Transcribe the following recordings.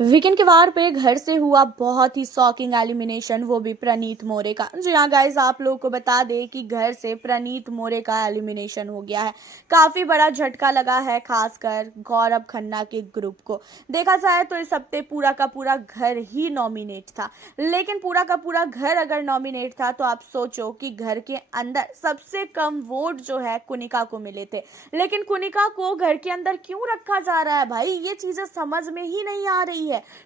Weekend के वार पे घर से हुआ बहुत ही शॉकिंग एलिमिनेशन, वो भी प्रणीत मोरे का। जी हाँ गाइस, आप लोगों को बता दें कि घर से प्रणीत मोरे का एलिमिनेशन हो गया है। काफी बड़ा झटका लगा है, खासकर गौरव खन्ना के ग्रुप को। देखा जाए तो इस हफ्ते पूरा का पूरा घर ही नॉमिनेट था, लेकिन पूरा का पूरा घर अगर नॉमिनेट था तो आप सोचो कि घर के अंदर सबसे कम वोट जो है कुनिका को मिले थे। लेकिन कुनिका को घर के अंदर क्यों रखा जा रहा है भाई, ये चीजें समझ में ही नहीं आ रही है।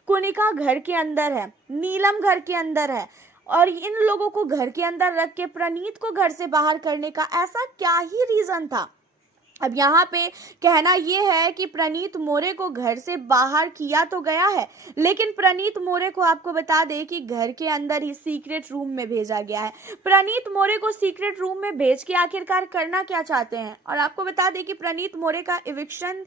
कुनिका घर के अंदर है, नीलम घर के अंदर है, और इन लोगों को घर के अंदर रख के प्रणीत को घर से बाहर करने का ऐसा क्या ही रीजन था। अब यहाँ पे कहना ये है कि प्रणीत मोरे को घर से बाहर किया तो गया है, लेकिन प्रणीत मोरे को आपको बता दें कि घर के अंदर ही सीक्रेट रूम में भेजा गया है। प्रणीत मोरे को सीक्रेट रूम में भेज के आखिरकार करना क्या चाहते हैं। और आपको बता दें कि प्रणीत मोरे का इविक्शन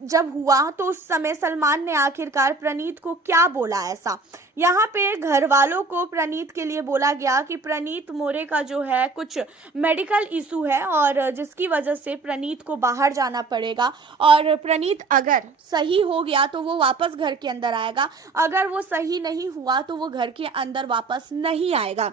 जब हुआ तो उस समय सलमान ने आखिरकार प्रणीत को क्या बोला ऐसा। यहाँ पे घर वालों को प्रणीत के लिए बोला गया कि प्रणीत मोरे का जो है कुछ मेडिकल इशू है और जिसकी वजह से प्रणीत को बाहर जाना पड़ेगा, और प्रणीत अगर सही हो गया तो वो वापस घर के अंदर आएगा, अगर वो सही नहीं हुआ तो वो घर के अंदर वापस नहीं आएगा।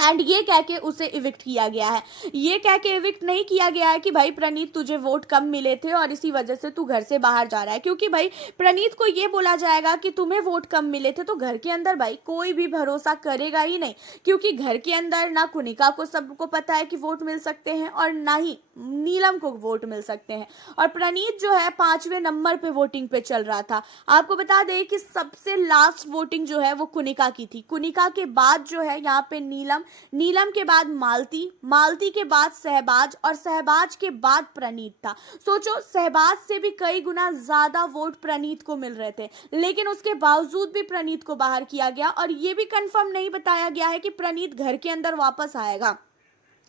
एंड ये कह के उसे इविक्ट किया गया है। ये कह के इविक्ट नहीं किया गया है कि भाई प्रणीत तुझे वोट कम मिले थे और इसी वजह से तू घर से बाहर जा रहा है, क्योंकि भाई प्रणीत को ये बोला जाएगा कि तुम्हें वोट कम मिले थे तो घर के अंदर भाई कोई भी भरोसा करेगा ही नहीं, क्योंकि घर के अंदर ना कुनिका को सबको पता है कि वोट मिल सकते हैं और ना ही नीलम को वोट मिल सकते हैं। और प्रणीत जो है 5वें नंबर पे वोटिंग पे चल रहा था। आपको बता दें कि सबसे लास्ट वोटिंग जो है वो कुनिका की थी। कुनिका के बाद जो है यहाँ पे नीलम, नीलम के बाद मालती, मालती के बाद सहबाज और सहबाज के बाद प्रणीत था। सोचो, सहबाज से भी कई गुना ज्यादा वोट प्रणीत को मिल रहे थे, लेकिन उसके बावजूद भी प्रणीत को बाहर किया गया और ये भी कंफर्म नहीं बताया गया है कि प्रणीत घर के अंदर वापस आएगा।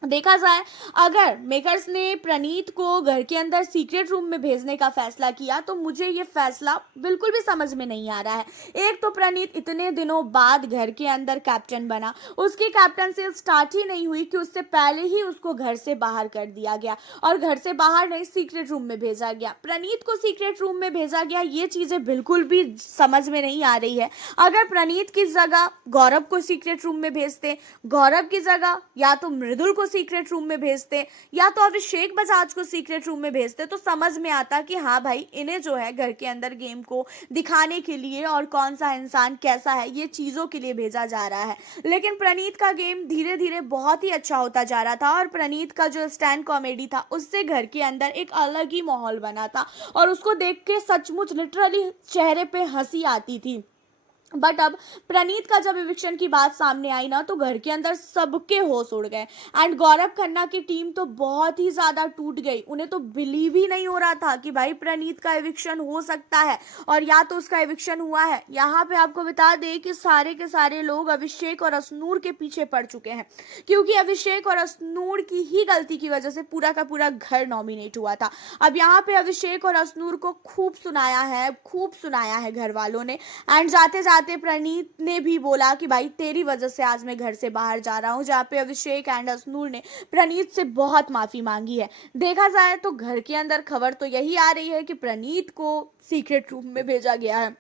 देखा जाए, अगर मेकर्स ने प्रणीत को घर के अंदर सीक्रेट रूम में भेजने का फैसला किया तो मुझे ये फैसला बिल्कुल भी समझ में नहीं आ रहा है। एक तो प्रणीत इतने दिनों बाद घर के अंदर कैप्टन बना, उसकी कैप्टनसी स्टार्ट ही नहीं हुई कि उससे पहले ही उसको घर से बाहर कर दिया गया, और घर से बाहर नहीं सीक्रेट रूम में भेजा गया। प्रणीत को सीक्रेट रूम में भेजा गया, ये चीजें बिल्कुल भी समझ में नहीं आ रही है। अगर प्रणीत की जगह गौरव को सीक्रेट रूम में भेजते, गौरव की जगह या तो मृदुल को सीक्रेट रूम में भेजते या तो अभिषेक बजाज को सीक्रेट रूम में भेजते, तो समझ में आता कि हाँ भाई, इन्हें जो है घर के अंदर गेम को दिखाने के लिए और कौन सा इंसान कैसा है ये चीजों के लिए भेजा जा रहा है। लेकिन प्रणीत का गेम धीरे धीरे बहुत ही अच्छा होता जा रहा था और प्रणीत का जो स्टैंड कॉमेडी था उससे घर के अंदर एक अलग ही माहौल बना था और उसको देख के सचमुच लिटरली चेहरे पे हंसी आती थी। बट अब प्रणीत का जब इविक्शन की बात सामने आई ना तो घर के अंदर सबके होश उड़ गए। एंड गौरव खन्ना की टीम तो बहुत ही ज्यादा टूट गई, उन्हें तो बिलीव ही नहीं हो रहा था कि भाई प्रणीत का इविक्शन हो सकता है और या तो उसका इविक्शन हुआ है। यहाँ पे आपको बता दें कि सारे के सारे लोग अभिषेक और असनूर के पीछे पड़ चुके हैं, क्योंकि अभिषेक और असनूर की ही गलती की वजह से पूरा का पूरा घर नॉमिनेट हुआ था। अब यहाँ पे अभिषेक और असनूर को खूब सुनाया है घर वालों ने। एंड जाते जाते प्रणीत ने भी बोला कि भाई तेरी वजह से आज मैं घर से बाहर जा रहा हूं, जहाँ पे अभिषेक एंड असनूर ने प्रणीत से बहुत माफी मांगी है। देखा जाए तो घर के अंदर खबर तो यही आ रही है कि प्रणीत को सीक्रेट रूम में भेजा गया है,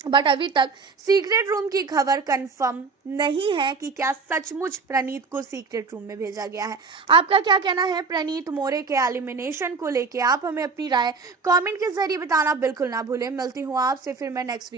बट अभी तक सीक्रेट रूम की खबर कंफर्म नहीं है कि क्या सचमुच प्रणीत को सीक्रेट रूम में भेजा गया है। आपका क्या कहना है प्रणीत मोरे के एलिमिनेशन को लेके? आप हमें अपनी राय कमेंट के जरिए बताना बिल्कुल ना भूलें। मिलती हूँ आपसे फिर मैं नेक्स्ट